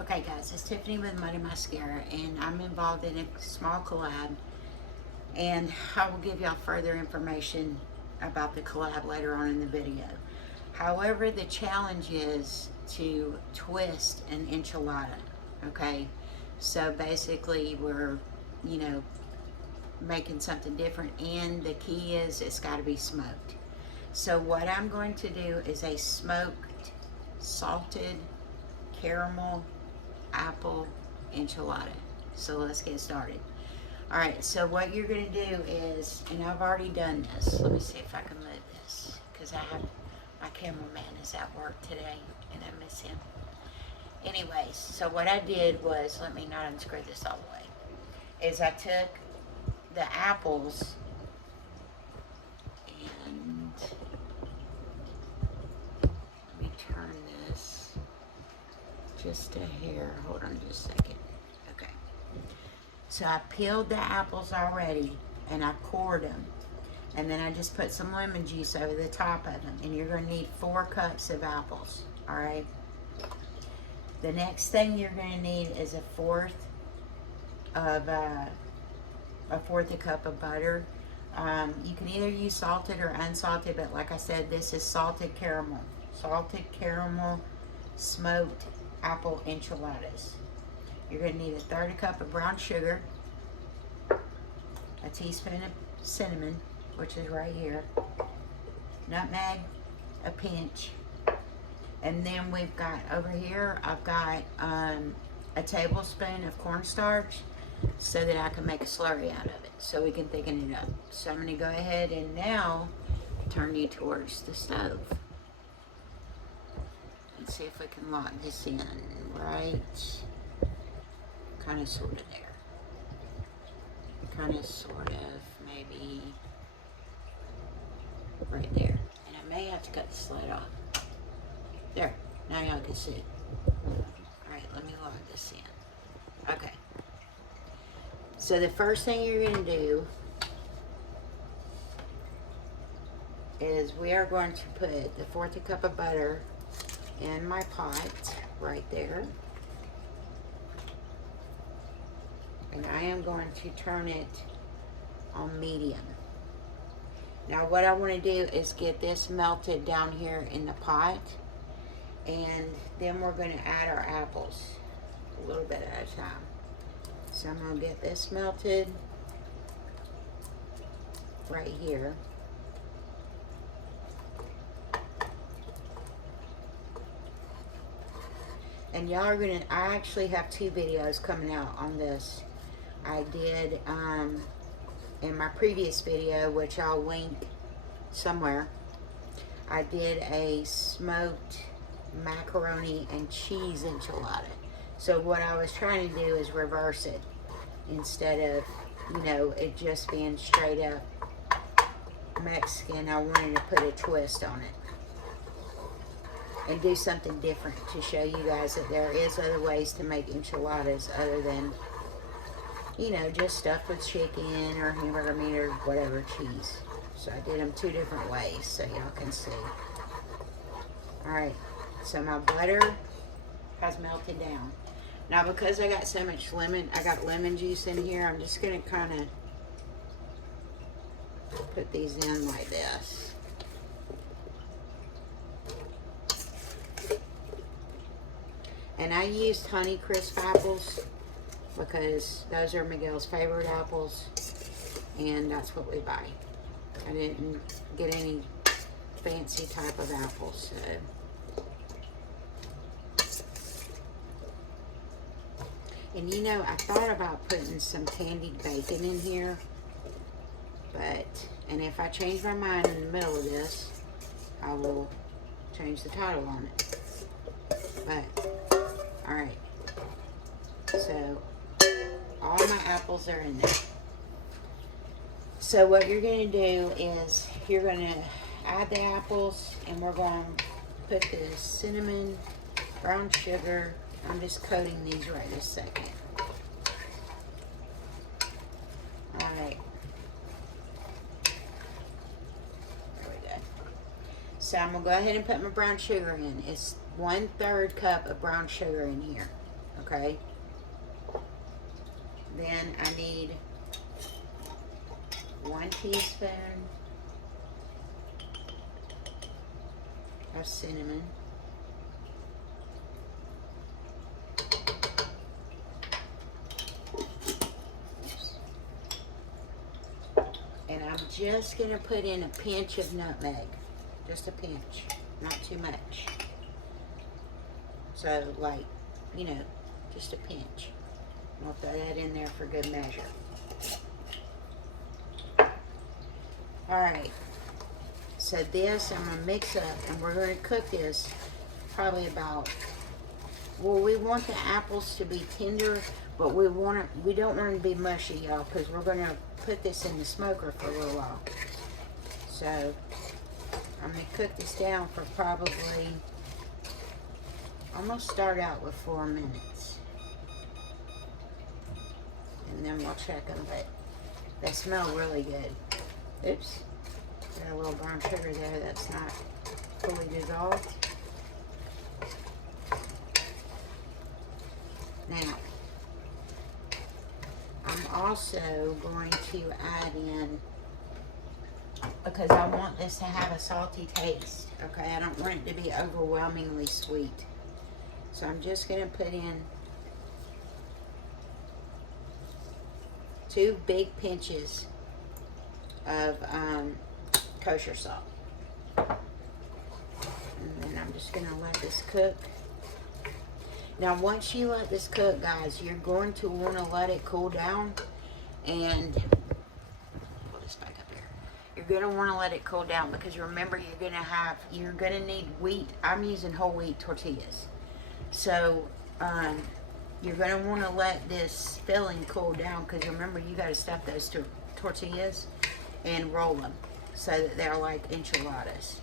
Okay guys, it's Tiffany with Muddy Mascara, and I'm involved in a small collab, and I will give y'all further information about the collab later on in the video. However, the challenge is to twist an enchilada, okay? So basically we're, making something different, and the key is it's got to be smoked. So what I'm going to do is a smoked, salted caramel apple enchilada. So let's get started. All right, so what you're going to do is, and I've already done this. Let me see if I can move this, because my cameraman is at work today and I miss him. Anyways, so what I did was, let me not unscrew this all the way, is I took the apples and let me turn this just a hair. Hold on just a second. Okay. So I peeled the apples already and I cored them. And then I just put some lemon juice over the top of them. And you're going to need 4 cups of apples. All right. The next thing you're going to need is a fourth of a cup of butter. You can either use salted or unsalted, but like I said, this is salted caramel. Salted caramel smoked apple enchiladas. You're going to need a third cup of brown sugar, a teaspoon of cinnamon, which is right here, nutmeg, a pinch, and then we've got over here, I've got a tablespoon of cornstarch so that I can make a slurry out of it, so we can thicken it up. So I'm going to go ahead and now turn you towards the stove. Let's see if we can lock this in right, kind of sort of there. Kind of sort of maybe right there. And I may have to cut the slide off. There, now y'all can see. Alright, let me lock this in. Okay. So the first thing you're going to do is we are going to put the fourth cup of butter in my pot right there. And I am going to turn it on medium. Now what I want to do is get this melted down here in the pot, and then we're going to add our apples a little bit at a time. So I'm going to get this melted right here. And y'all are going to, I actually have 2 videos coming out on this. I did in my previous video, which I'll link somewhere, I did a smoked macaroni and cheese enchilada. So what I was trying to do is reverse it. Instead of, it just being straight up Mexican, I wanted to put a twist on it and do something different to show you guys that there is other ways to make enchiladas other than, just stuffed with chicken or hamburger meat or whatever cheese. So I did them 2 different ways so y'all can see. Alright, so my butter has melted down. Now because I got so much I got lemon juice in here, I'm just going to kind of put these in like this. And I used Honeycrisp apples because those are Miguel's favorite apples, and that's what we buy. I didn't get any fancy type of apples, so. And I thought about putting some candied bacon in here, and if I change my mind in the middle of this, I will change the title on it. But, alright, so all my apples are in there. So what you're going to do is you're going to add the apples, and we're going to put the cinnamon, brown sugar. I'm just coating these right this second. Alright. There we go. So I'm going to go ahead and put my brown sugar in. It's 1/3 cup of brown sugar in here. okay? Then I need 1 teaspoon of cinnamon. And I'm just going to put in a pinch of nutmeg. Just a pinch, not too much. So, like, you know, just a pinch. I'll throw that in there for good measure. Alright, so this I'm going to mix up, and we're going to cook this probably about, well, we want the apples to be tender, but we don't want them to be mushy, y'all, because we're going to put this in the smoker for a little while. So I'm going to cook this down for probably, I'm going to start out with 4 minutes. And then we'll check them, but they smell really good. Oops, got a little brown sugar there that's not fully dissolved. Now, I'm also going to add in, because I want this to have a salty taste, okay? I don't want it to be overwhelmingly sweet. So I'm just going to put in 2 big pinches of kosher salt. And then I'm just going to let this cook. Now, once you let this cook, guys, you're going to want to let it cool down. And pull this back up here. You're going to want to let it cool down, because remember, you're going to need wheat. I'm using whole wheat tortillas. So, you're going to want to let this filling cool down, because remember, you got to stuff those tortillas and roll them so that they're like enchiladas.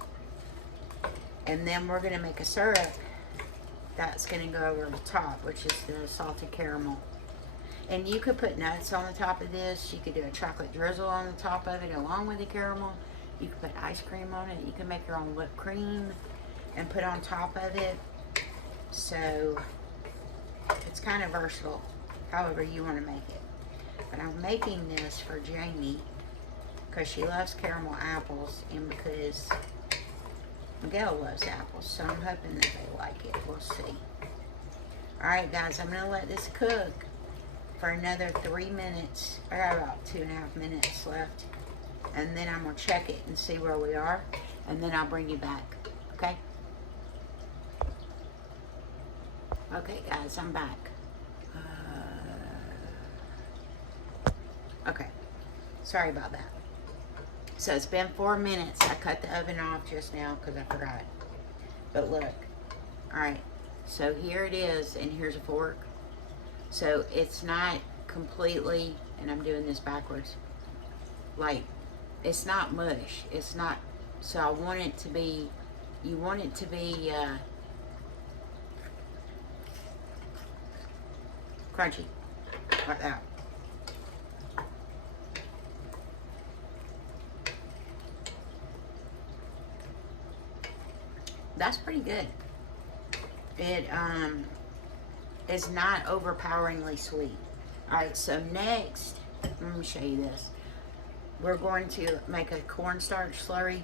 And then we're going to make a syrup that's going to go over the top, which is the salted caramel. And you could put nuts on the top of this. You could do a chocolate drizzle on the top of it along with the caramel. You could put ice cream on it. You can make your own whipped cream and put on top of it. So it's kind of versatile, however you want to make it. But I'm making this for Jamie because she loves caramel apples, and because Miguel loves apples, so I'm hoping that they like it. We'll see. Alright guys, I'm going to let this cook for another 3 minutes. I got about 2.5 minutes left. And then I'm going to check it and see where we are. And then I'll bring you back. Okay? Okay guys, I'm back. Okay. Sorry about that. So it's been 4 minutes. I cut the oven off just now because I forgot. But look. Alright. So here it is, and here's a fork. So it's not completely, and I'm doing this backwards, like, it's not mush. It's not, so I want it to be, you want it to be crunchy, like that. That's pretty good. It is not overpoweringly sweet. Alright, so next, let me show you this. We're going to make a cornstarch slurry.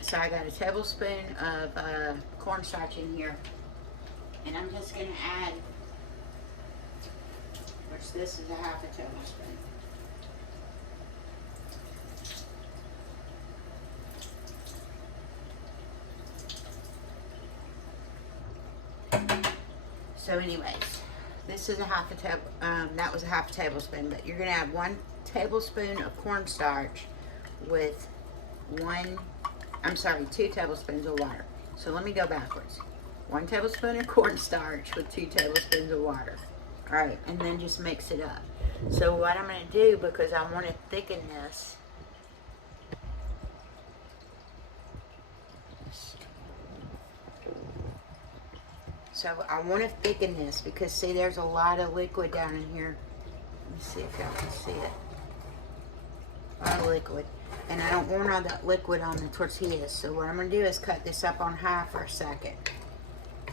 So I got a tablespoon of cornstarch in here. And I'm just going to add, which this is a 1/2 tablespoon. So anyways, this is a 1/2 table, that was a 1/2 tablespoon, but you're gonna add 1 tablespoon of cornstarch with 2 tablespoons of water. So let me go backwards. 1 tablespoon of cornstarch with 2 tablespoons of water. All right, and then just mix it up. So what I'm gonna do, because I want to thicken this, so I want to thicken this because, see, there's a lot of liquid down in here. Let me see if y'all can see it. A lot of liquid. And I don't want all that liquid on the tortillas. So what I'm going to do is cut this up on high for a second.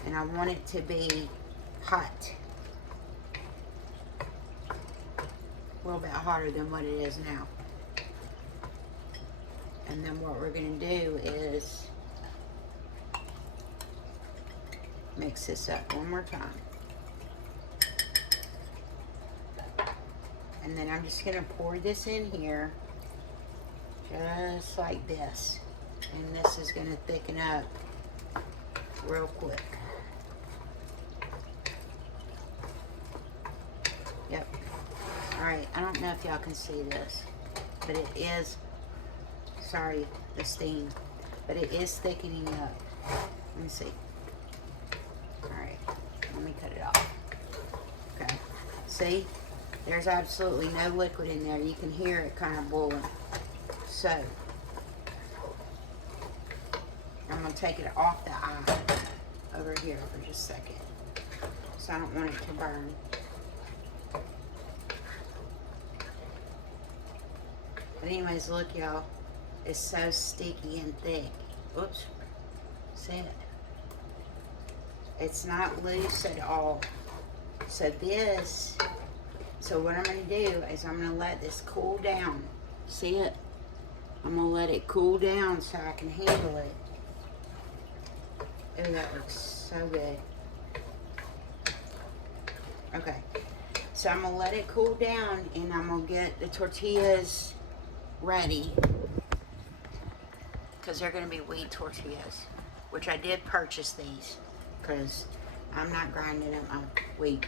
And I want it to be hot. little bit hotter than what it is now. And then what we're going to do is mix this up one more time. And then I'm just going to pour this in here just like this. And this is going to thicken up real quick. Yep. Alright, I don't know if y'all can see this, but it is, sorry, the steam, but it is thickening up. Let me see. Alright, let me cut it off. Okay, see? There's absolutely no liquid in there. You can hear it kind of boiling. So, I'm going to take it off the eye over here for just a second. So I don't want it to burn. But anyways, look y'all. It's so sticky and thick. Oops. See it? It's not loose at all. So what I'm going to do is I'm going to let this cool down. See it? I'm going to let it cool down so I can handle it. Oh, that looks so good. Okay. So I'm going to let it cool down and I'm going to get the tortillas ready. Because they're going to be wheat tortillas. Which I did purchase these. Because I'm not grinding up my wheat.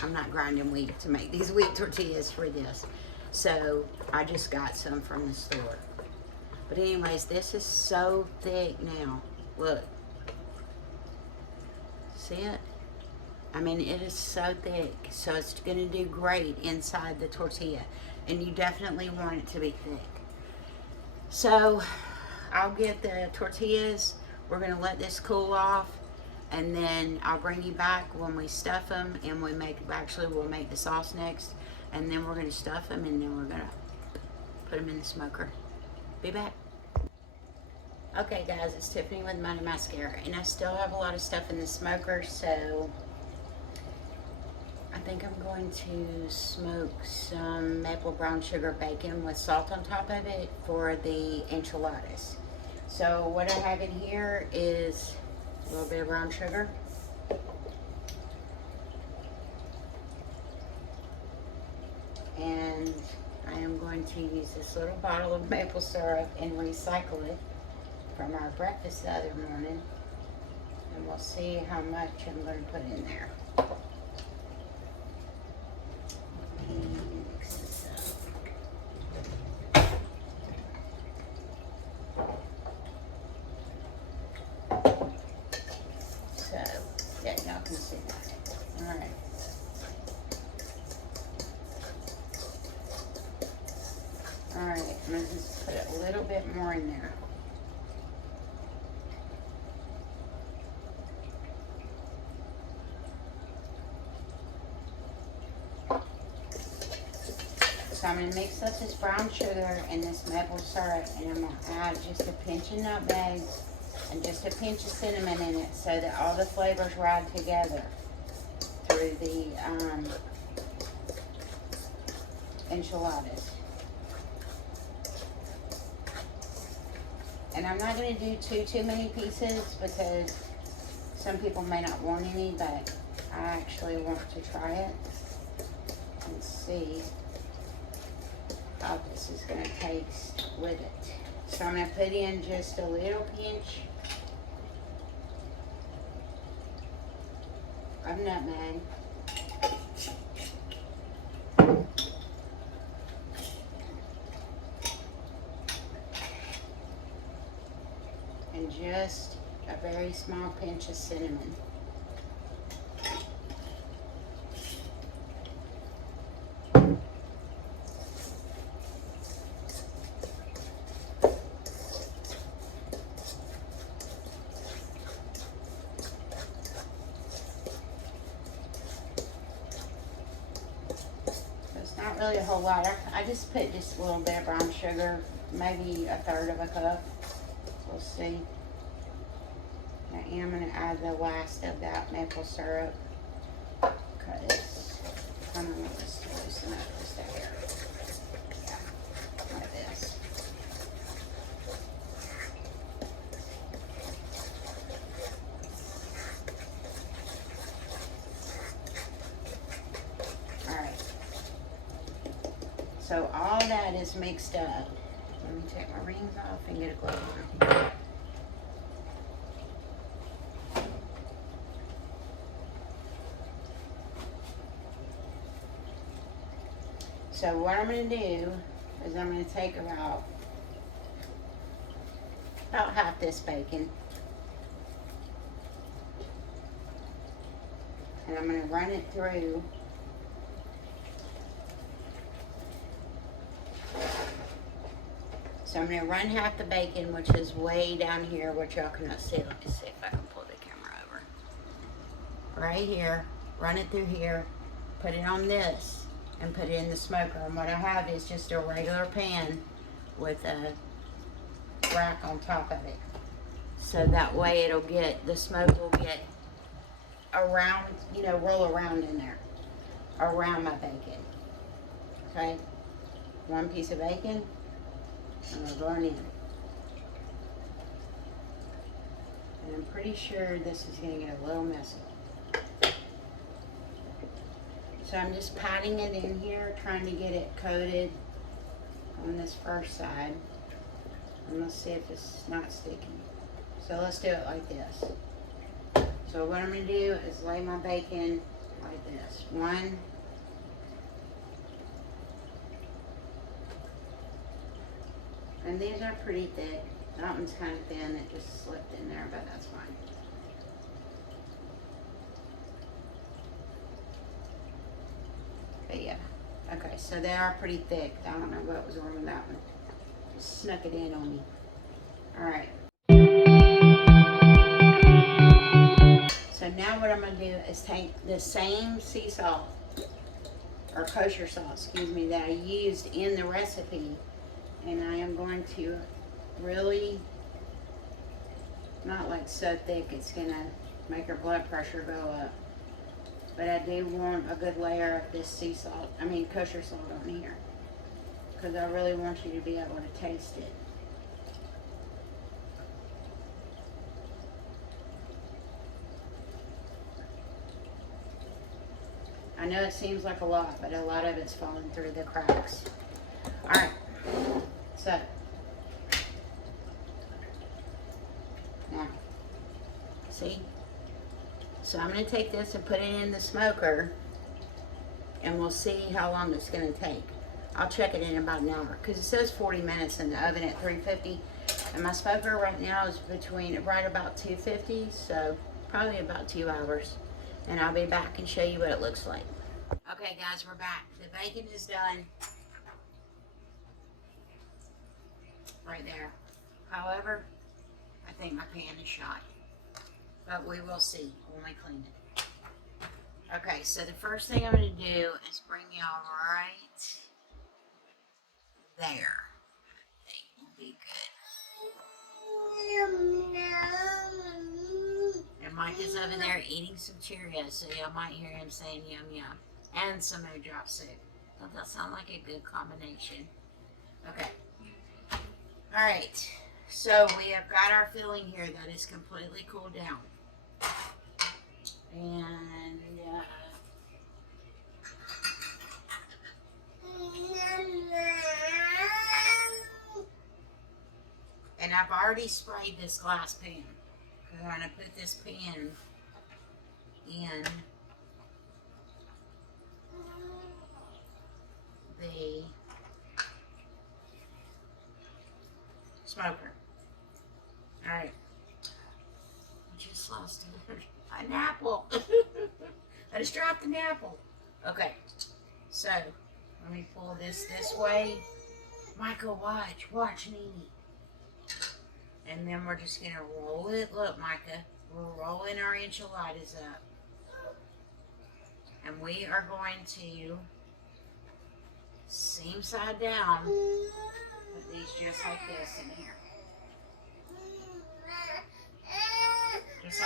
I'm not grinding wheat to make these wheat tortillas for this. So I just got some from the store. But anyways, this is so thick now. Look. See it? I mean, it is so thick. So it's going to do great inside the tortilla. And you definitely want it to be thick. So I'll get the tortillas. We're going to let this cool off. And then I'll bring you back when we stuff them. And we'll make the sauce next. And then we're going to stuff them. And then we're going to put them in the smoker. Be back. Okay guys, it's Tiffany with Money Mascara. And I still have a lot of stuff in the smoker. So I think I'm going to smoke some maple brown sugar bacon with salt on top of it for the enchiladas. So what I have in here is a little bit of brown sugar. And I am going to use this little bottle of maple syrup and recycle it from our breakfast the other morning. And we'll see how much I'm going to put in there. Mix this up. So, yeah, y'all can see that. Alright. Alright, I'm going to just put a little bit more in there. So I'm going to mix up this brown sugar and this maple syrup, and I'm going to add just a pinch of nutmeg and just a pinch of cinnamon in it so that all the flavors ride together through the enchiladas. And I'm not going to do too many pieces because some people may not want any, but I actually want to try it and see how this is going to taste with it. So I'm going to put in just a little pinch of nutmeg. And just a very small pinch of cinnamon. Not really a whole lot. I just put just a little bit of brown sugar, maybe a third of a cup. We'll see. I'm am going to add the last of that maple syrup. Because I don't want this to loosen up just a hair. Yeah, like this. Alright. So all that is mixed up. Let me take my rings off and get a glove on. So what I'm going to do is I'm going to take about half this bacon. And I'm going to run it through So I'm going to run half the bacon, which is way down here, which y'all cannot see. Let me see if I can pull the camera over. Right here, run it through here, put it on this, and put it in the smoker. And what I have is just a regular pan with a rack on top of it. So that way it'll get, the smoke will get around, you know, roll around in there, around my bacon. Okay, one piece of bacon, and we're going in. And I'm pretty sure this is going to get a little messy. So I'm just patting it in here, trying to get it coated on this first side. And let's see if it's not sticky. So let's do it like this. So what I'm going to do is lay my bacon like this. One. And these are pretty thick. That one's kind of thin. It just slipped in there, but that's fine. But yeah. Okay, so they are pretty thick. I don't know what was wrong with that one. Just snuck it in on me. Alright. So now what I'm going to do is take the same sea salt, or kosher salt, excuse me, that I used in the recipe. And I am going to really, not like so thick it's going to make your blood pressure go up. But I do want a good layer of this sea salt, kosher salt on here. Because I really want you to be able to taste it. I know it seems like a lot, but a lot of it's falling through the cracks. Alright, so now, see? So I'm going to take this and put it in the smoker, and we'll see how long it's going to take. I'll check it in about an hour, because it says 40 minutes in the oven at 350, and my smoker right now is right about 250, so probably about 2 hours. And I'll be back and show you what it looks like. Okay guys, we're back. The bacon is done. Right there. However, I think my pan is shot. But we will see when we clean it. Okay, so the first thing I'm going to do is bring y'all right there. I think will be good. And Mike is over there eating some Cheerios, so y'all might hear him saying yum yum. And some no drop soup. Doesn't that sound like a good combination? Okay. Alright, so we have got our filling here that is completely cooled down. And I've already sprayed this glass pan. Because I'm going to put this pan in the smoker. Alright. Just lost an apple. I just dropped an apple. Okay. So, let me pull this way. Michael, watch Nene. And then we're just going to roll it. Look, Micah, we're rolling our enchiladas up. And we are going to, seam side down, put these just like this in here. Just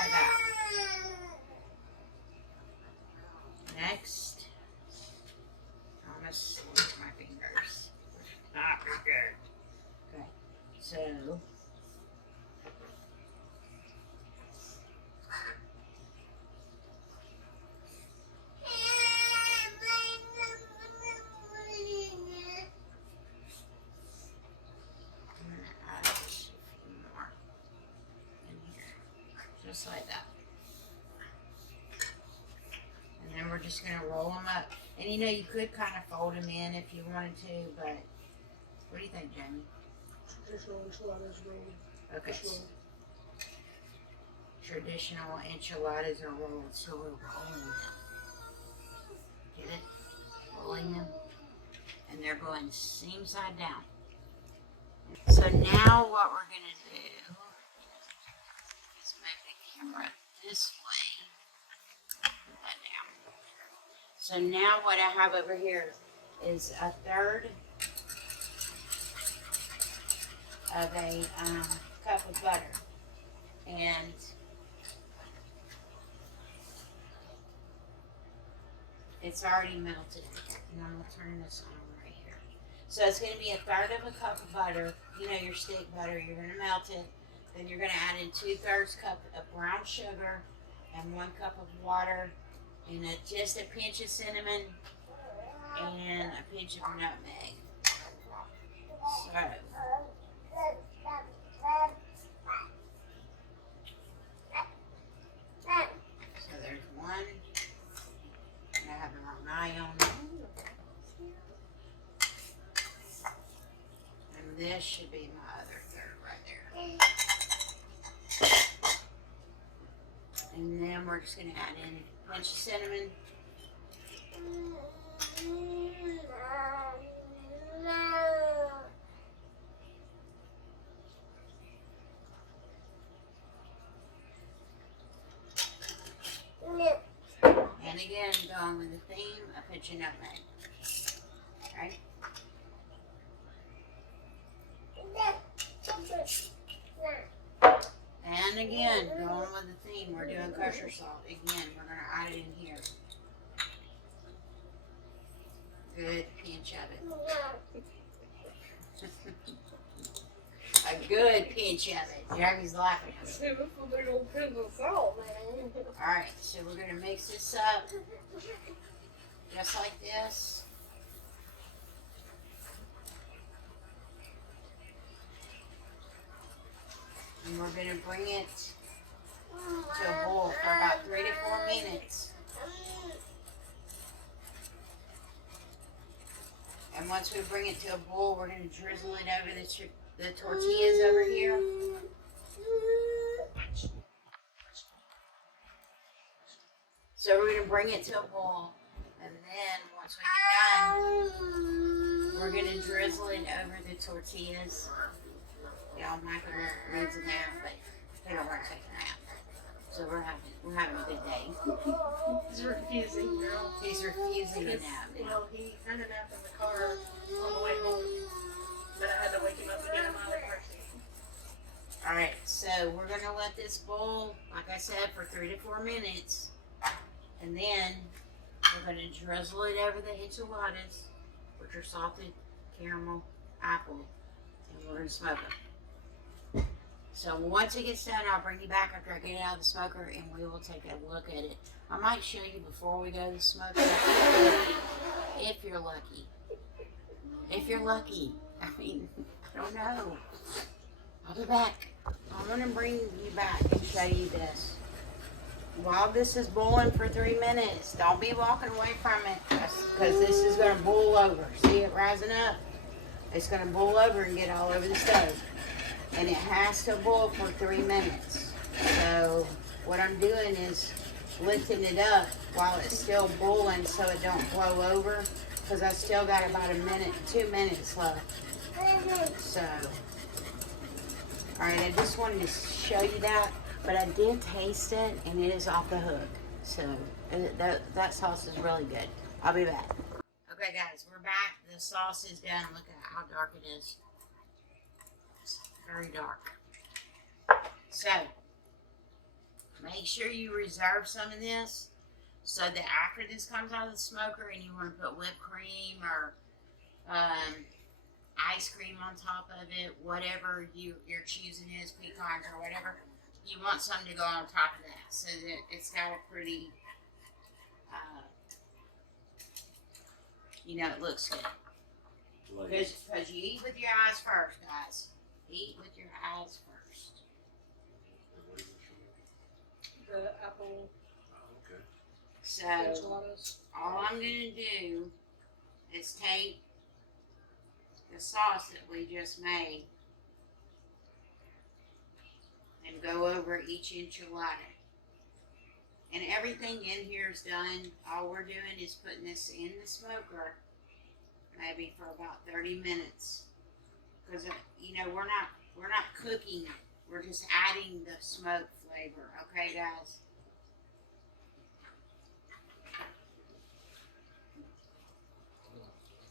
just like that. And then we're just going to roll them up. And you know, you could kind of fold them in if you wanted to, but what do you think, Jamie? Traditional enchiladas rolled. Okay. Traditional enchiladas are rolled, so we're rolling them. Get it? Rolling them. And they're going seam side down. So now what we're going to do is move the camera this way. Put that down. So now what I have over here is a third of a cup of butter. And it's already melted. And I'm going to turn this on right here. So it's going to be a third of a cup of butter. You know, your steak butter. You're going to melt it. Then you're going to add in 2/3 cup of brown sugar and 1 cup of water and just a pinch of cinnamon and a pinch of nutmeg. So there's one. And I have the wrong eye on it. And this should be my other third right there. And then we're just going to add in a pinch of cinnamon. And again, going with the theme, a pinch of nutmeg. Right? And again, going with the theme, we're doing kosher salt. Again, we're going to add it in here. Good pinch of it. A good pinch of it. Jeremy's laughing at me. Alright, so we're going to mix this up just like this. And we're going to bring it to a boil for about 3 to 4 minutes. And once we bring it to a boil, we're going to drizzle it over the tortillas over here. So we're going to bring it to a boil. And then once we get done, we're going to drizzle it over the tortillas. Y'all, Michael needs a nap, but he don't want to take a nap. So we're having a good day. He's refusing, girl. He's refusing to nap. Well, he kind of napped in the car on the way home, but I had to wake him up and get him out of the car seat. Alright, so we're going to let this boil, like I said, for 3 to 4 minutes. And then we're going to drizzle it over the enchiladas, which are salted caramel apple, and we're going to smoke them. So once it gets done, I'll bring you back after I get it out of the smoker and we will take a look at it. I might show you before we go to the smoker, if you're lucky. If you're lucky. I mean, I don't know. I'll be back. I'm going to bring you back and show you this. While this is boiling for 3 minutes, don't be walking away from it because this is going to boil over. See it rising up? It's going to boil over and get all over the stove. And it has to boil for 3 minutes. So what I'm doing is lifting it up while it's still boiling so it don't blow over, because I still got about 2 minutes left. So, alright, I just wanted to show you that, but I did taste it and it is off the hook. So that sauce is really good. I'll be back. Okay guys, we're back. The sauce is done. Look at how dark it is. Very dark. So, make sure you reserve some of this so that after this comes out of the smoker and you want to put whipped cream or ice cream on top of it, whatever your choosing is, pecans or whatever, you want some to go on top of that so that it's got a pretty, you know, it looks good. Because you eat with your eyes first, guys. Eat with your eyes first. charcoal Okay. So enchiladas. all I'm gonna do is take the sauce that we just made and go over each enchilada. And everything in here is done. All we're doing is putting this in the smoker, maybe for about 30 minutes. Because you know we're not cooking it. We're just adding the smoke flavor. Okay, guys.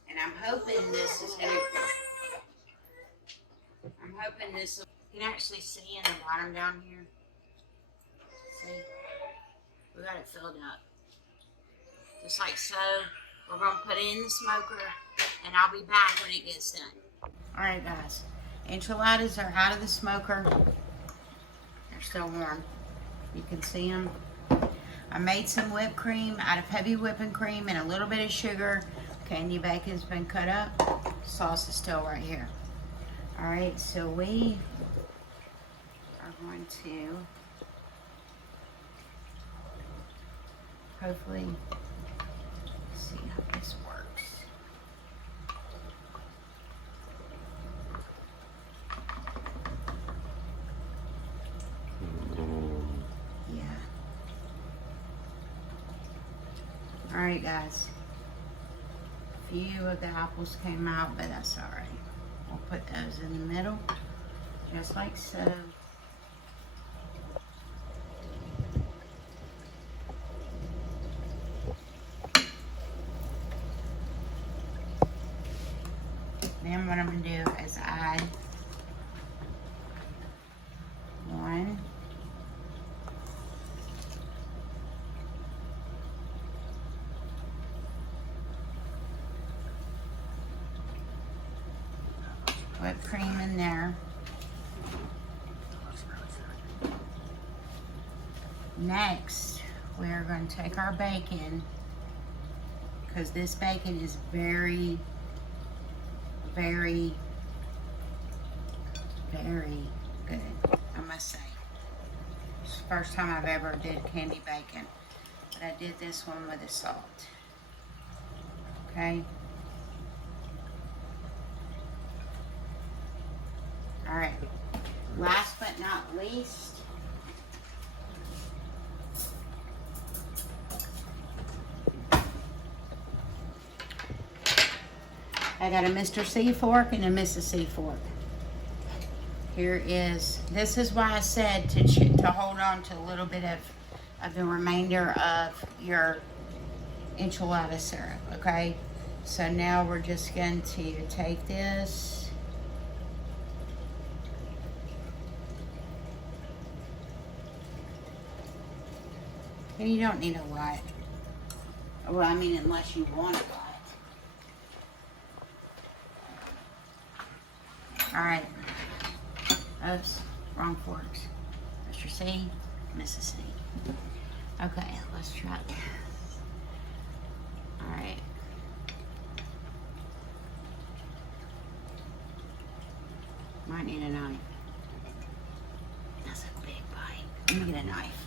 And I'm hoping this is gonna. I'm hoping this. You can actually see in the bottom down here. See, we got it filled up, just like so. We're gonna put it in the smoker, and I'll be back when it gets done. All right, guys. Enchiladas are out of the smoker. They're still warm. You can see them. I made some whipped cream out of heavy whipping cream and a little bit of sugar. Candy bacon's been cut up. Sauce is still right here. All right, so we are going to hopefully see how this works. Yeah. All right, guys. A few of the apples came out, but that's all right. We'll put those in the middle, just like so. Then what I'm gonna do is add one whipped cream in there. Next, we're going to take our bacon, because this bacon is very, very, very good, I must say. It's the first time I've ever did candy bacon, but I did this one with the salt. Okay. All right. Last but not least, I got a Mr. C fork and a Mrs. C fork. Here is, this is why I said to hold on to a little bit of the remainder of your enchilada syrup, okay? So now we're just going to take this. And you don't need a lot. Well, I mean, unless you want a lot. All right. Oops, wrong forks. Mr. C, Mrs. C. Okay, let's try this. All right. Might need a knife. That's a big bite. Let me get a knife.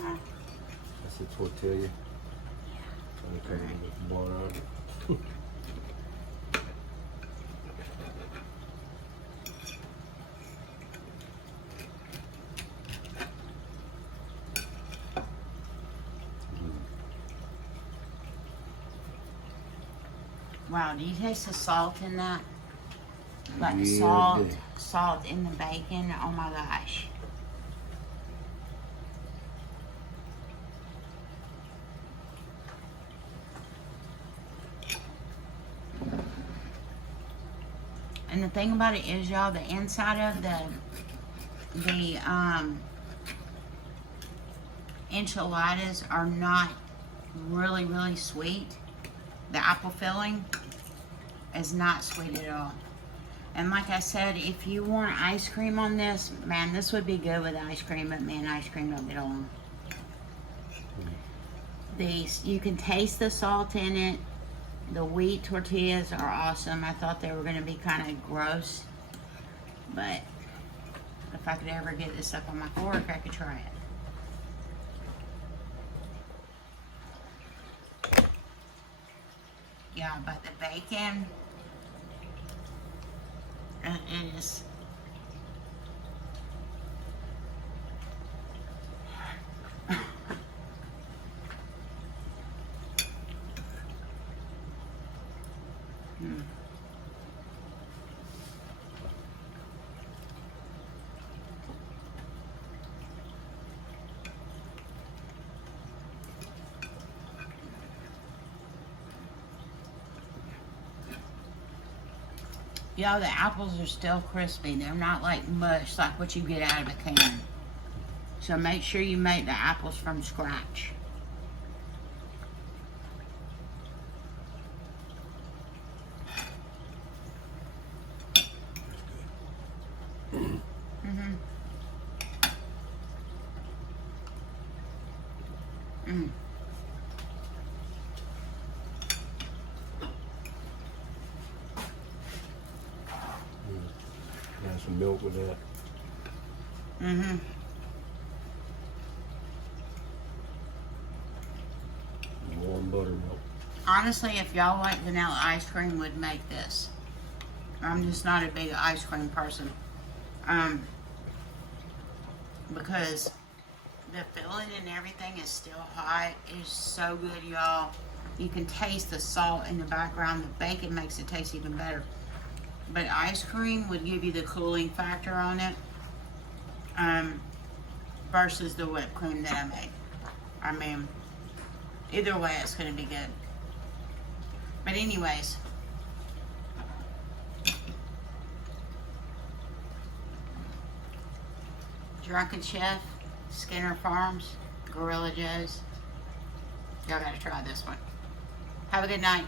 Huh? That's a tortilla. Yeah. Okay, with water on it. Wow, do you taste the salt in that? Like the Yeah, salt in the bacon. Oh my gosh. And the thing about it is, y'all, the inside of the enchiladas are not really, really sweet. The apple filling is not sweet at all. And like I said, if you want ice cream on this, man, this would be good with ice cream, but man, ice cream don't get along. These, you can taste the salt in it. The wheat tortillas are awesome. I thought they were going to be kind of gross, but If I could ever get this up on my fork, I could try it. Yeah, but the bacon, it is. Y'all, the apples are still crispy. They're not like mush like what you get out of a can. So make sure you make the apples from scratch. Add some milk with that. Warm buttermilk. Honestly, if y'all like vanilla ice cream, would make this. I'm just not a big ice cream person. Because the filling and everything is still hot. It's so good, y'all. You can taste the salt in the background. The bacon makes it taste even better. But ice cream would give you the cooling factor on it. Versus the whipped cream that I made. I mean, either way, it's going to be good. But anyways, Drunken Chef, Skinner Farms, Gorilla Joe's. Y'all got to try this one. Have a good night.